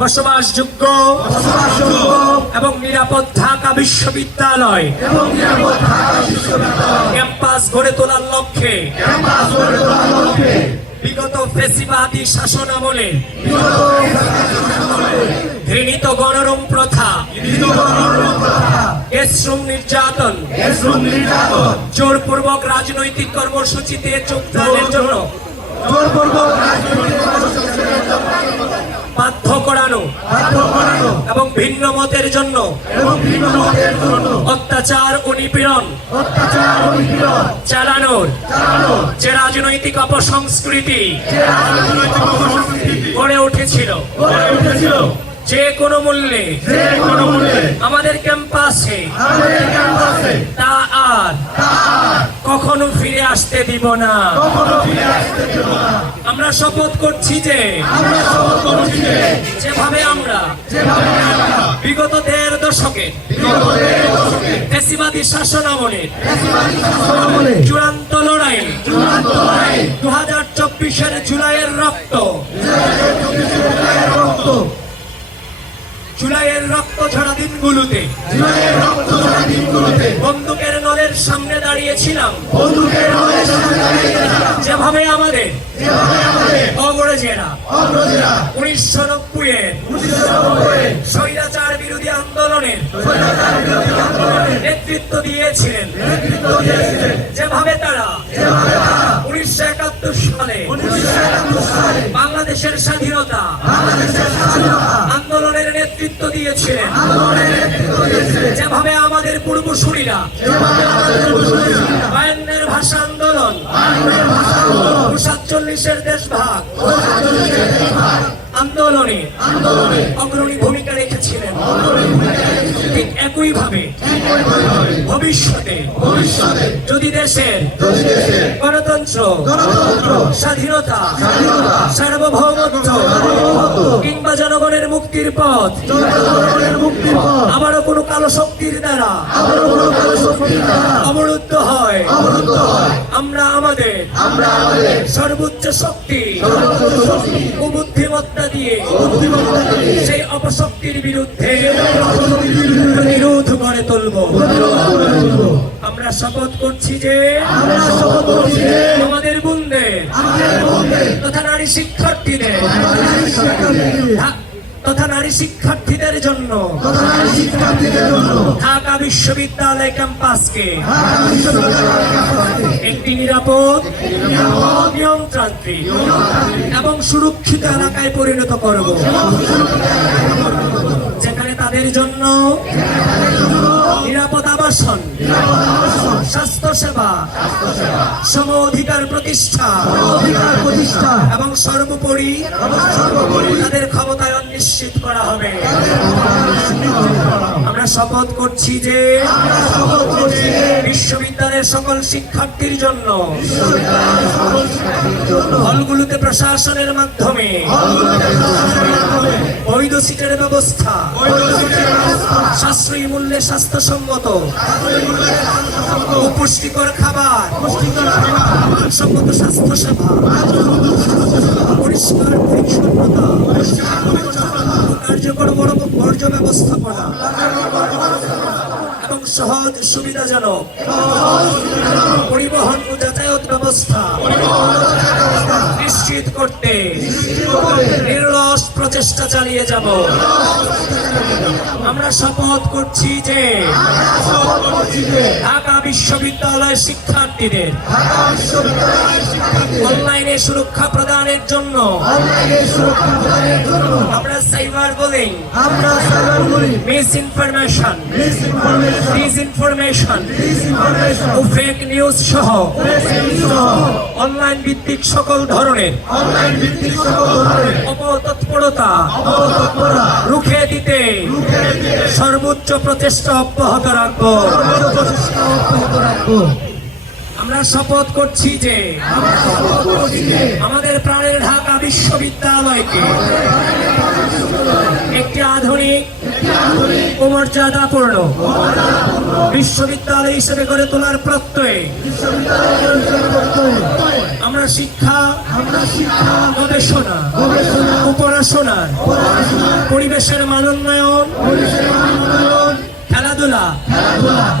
বসবাসযোগ্য এবং নিরাপদ ঢাকা বিশ্ববিদ্যালয় ক্যাম্পাস গড়ে তোলার লক্ষ্যে বিগত ফ্যাসিবাদী শাসন আমলে ঘৃণিত গণরুম প্রথা, গ্যাসরুম নির্যাতন, জোরপূর্বক রাজনৈতিক কর্মসূচিতে যোগদানের জন্য বাধ্য করানো এবং ভিন্ন মতের জন্য অত্যাচার ও নিপীড়ন চালানোর যে রাজনৈতিক অপসংস্কৃতি গড়ে উঠেছিল, যে কোনো মূল্যে আমাদের ক্যাম্পাসে তা আর কখনো ফিরে আসতে দিব না। আমরা শপথ করছি যে যেভাবে আমরা বিগত 1.5 দশকে ফ্যাসিবাদী শাসন আমলে চূড়ান্ত লড়াই 2024-এর জুলাইয়ের রক্ত ঝরা দিনগুলোতে বন্দুকের নলের সামনে দাঁড়িয়েছিলাম, যেভাবে আমাদের অগ্রজেরা 1990-এর স্বৈরাচার বিরোধী আন্দোলনের নেতৃত্ব দিয়েছিলেন, যেভাবে তারা 1971 সালে বাংলাদেশের স্বাধীনতা আন্দোলনের নেতৃত্ব দিয়েছিলেন, যেভাবে আমাদের পূর্বসূরীরা 52-এর ভাষা আন্দোলন, 47-এর দেশভাগ আন্দোলনে অগ্রণী ভূমিকা রেখেছিলেন। ঠিক একইভাবে ভবিষ্যতে যদি দেশের গণতন্ত্র, স্বাধীনতা, সার্বভৌমত্ব কিংবা জনগণের মুক্তির পথ আবারও কোনো কালো শক্তির দ্বারা অবরুদ্ধ হয়, আমরা আমাদের সর্বোচ্চ শক্তি ও বুদ্ধিমত্তা দিয়ে সেই অপশক্তির বিরুদ্ধে প্রতিরোধ গড়ে তুলব। আমরা শপথ করছি যে আমাদের বোনদের তথা নারী শিক্ষার্থীদের জন্য ঢাকা বিশ্ববিদ্যালয় ক্যাম্পাসকে একটি নিরাপদ, নিয়মতান্ত্রিক এবং সুরক্ষিত এলাকায় পরিণত করব, যেখানে তাদের জন্য নিরাপদ আবাসন, স্বাস্থ্যসেবা, সম অধিকার প্রতিষ্ঠা এবং সর্বোপরি তাদের ক্ষমতায়ন নিশ্চিত করা হবে। আমরা শপথ করছি যে বিশ্ববিদ্যালয়ের সকল শিক্ষার্থীর জন্য হলগুলোতে প্রশাসনের মাধ্যমে বৈধ সিটের ব্যবস্থা, সাশ্রয়ী মূল্যে স্বাস্থ্যসম্মত ও পুষ্টিকর খাবার, সম্মত স্বাস্থ্যসেবা, পরিষ্কার পরিচ্ছন্নতা, কার্যকর বর্জ্য ব্যবস্থাপনা এবং সহজ সুবিধাজনক পরিবহন ও যাতায়াত ব্যবস্থা নিশ্চিত করতে নিরলস প্রচেষ্টা চালিয়ে যাব। আমরা শপথ করছি যে ঢাকা বিশ্ববিদ্যালয়ের শিক্ষার্থীদের অনলাইনে সুরক্ষা প্রদানের জন্য আমরা cyber bullying, misinformation, disinformation ও ফেক নিউজ সহ অনলাইন ভিত্তিক সকল ধরনের অপতৎপরতা রুখে দিতে সর্বোচ্চ প্রচেষ্টা অব্যাহত রাখব। আমরা শপথ করছি যে আমাদের প্রাণের ঢাকা বিশ্ববিদ্যালয়কে একটি আধুনিক ও মর্যাদাপূর্ণ বিশ্ববিদ্যালয় হিসেবে গড়ে তোলার প্রত্যয়ে আমরা শিক্ষা গবেষণা উপাসনা পরিবেশের মানোন্নয়ন খেলাধুলা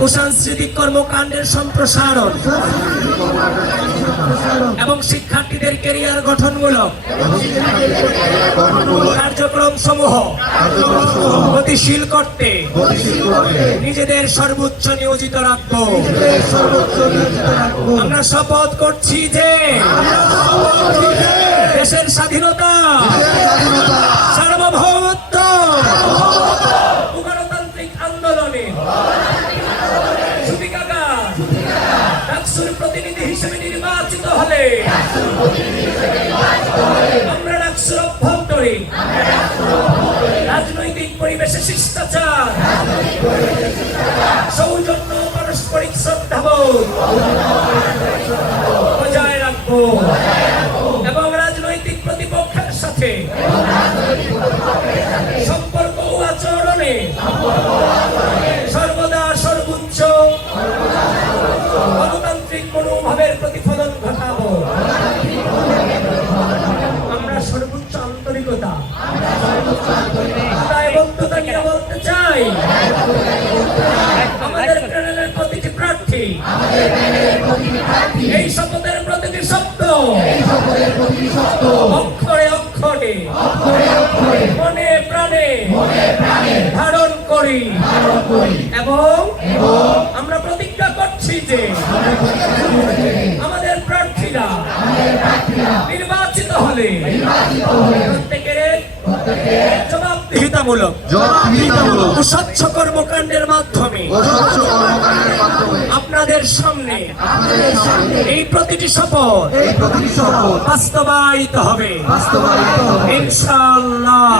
ও সাংস্কৃতিক কর্মকাণ্ডের সম্প্রসারণ এবং শিক্ষার্থীদের ক্যারিয়ার গঠনমূলক কার্যক্রম সমূহ গতিশীল করতে নিজেদের সর্বোচ্চ নিয়োজিত রাখবো। আমরা শপথ করছি যে দেশের স্বাধীনতা সার্বভৌমত্ব ও গণতান্ত্রিক আন্দোলনে ডাকসুর প্রতিনিধি হিসেবে নির্বাচিত হলে আমরা ডাকসুর অভ্যন্তরে রাজনৈতিক পরিবেশে শিষ্টাচার সৌজন্য পারস্পরিক শ্রদ্ধাবোধ বজায় রাখবো এবং রাজনৈতিক প্রতিপক্ষের সাথে সম্পর্ক ও আচরণে সর্বদা সর্বোচ্চ গণতান্ত্রিক মনোভাবের প্রতিফলন ঘটাবো। আমরা সর্বোচ্চ আন্তরিকতা দায়বদ্ধতা নিয়ে বলতে চাই আমাদের প্যানেলের প্রতিটি প্রার্থী এই শপথের প্রতিটি শব্দ অক্ষরে অক্ষরে মনে প্রাণে ধারণ করি এবং আমরা প্রতিজ্ঞা করছি যে আমাদের প্রার্থীরা নির্বাচিত হলে প্রত্যেকের জবাবদিহিতামূলক ও স্বচ্ছ কর্মকাণ্ডের মাধ্যমে আপনাদের সামনে এই প্রতিটি শপথ বাস্তবায়িত হবে ইনশাআল্লাহ।